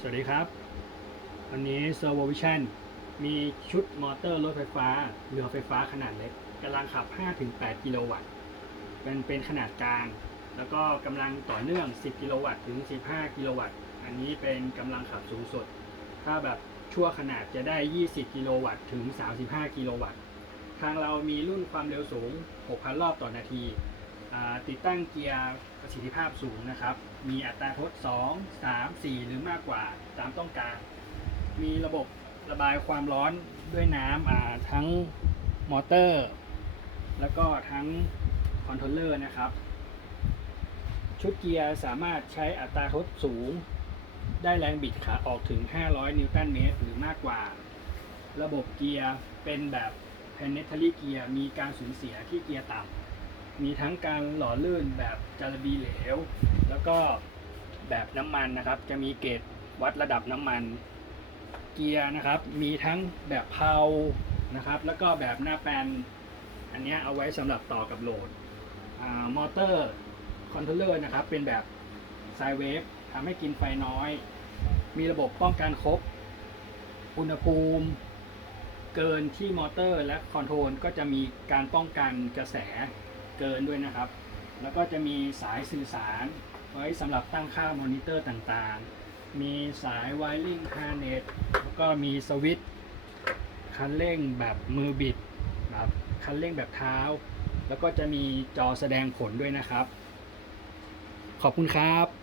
สวัสดีครับ วันนี้ Servo Vision มีชุดมอเตอร์รถไฟฟ้าเรือไฟฟ้าขนาดเล็กกำลังขับ 5-8 กิโลวัตต์เป็นเป็นขนาดกลาง แล้วก็กำลังต่อเนื่อง 10 กิโลวัตต์ถึง 15 กิโลวัตต์ อันนี้เป็นกำลังขับสูงสุด ถ้าแบบชั่วขนาดจะได้ 20 กิโลวัตต์ถึง 35 กิโลวัตต์ ทางเรามีรุ่นความเร็วสูง 6,000 รอบต่อนาที ติดตั้งเกียร์ประสิทธิภาพสูงนะครับ มีอัตราทด 2 3 4 หรือมากกว่าตามต้องการ มีระบบระบายความร้อนด้วยน้ำทั้งมอเตอร์ แล้วก็ทั้งคอนโทรลเลอร์นะครับ ชุดเกียร์สามารถใช้อัตราทดสูง ได้แรงบิดขาออกถึง 500 นิวตันเมตรหรือมากกว่า ระบบเกียร์เป็นแบบ planetary เกียร์มีการสูญเสียที่เกียร์ต่ำ มีทั้งการหล่อลื่นแบบจารบีเหลว แล้วก็แบบน้ำมันนะครับ จะมีเกจวัดระดับน้ำมัน เกียร์นะครับ มีทั้งแบบเพานะครับ แล้วก็แบบหน้าแปนอันนี้เอาไว้สำหรับต่อกับโหลดอมอเตอร์คอนโทรลเลอร์นะครับ เป็นแบบไซเวฟทำให้กินไฟน้อย มีระบบป้องกันครบ อุณหภูมิเกินที่มอเตอร์และคอนโทรลก็จะมีการป้องกันกระแส เกินด้วยนะครับ แล้วก็จะมีสายสื่อสารไว้สำหรับตั้งค่ามอนิเตอร์ต่างๆ มีสายไวริงคาร์เนตแล้วก็มีสวิตช์คันเร่งแบบมือบิดแบบคันเร่งแบบเท้า แล้วก็จะมีจอแสดงผลด้วยนะครับ ขอบคุณครับ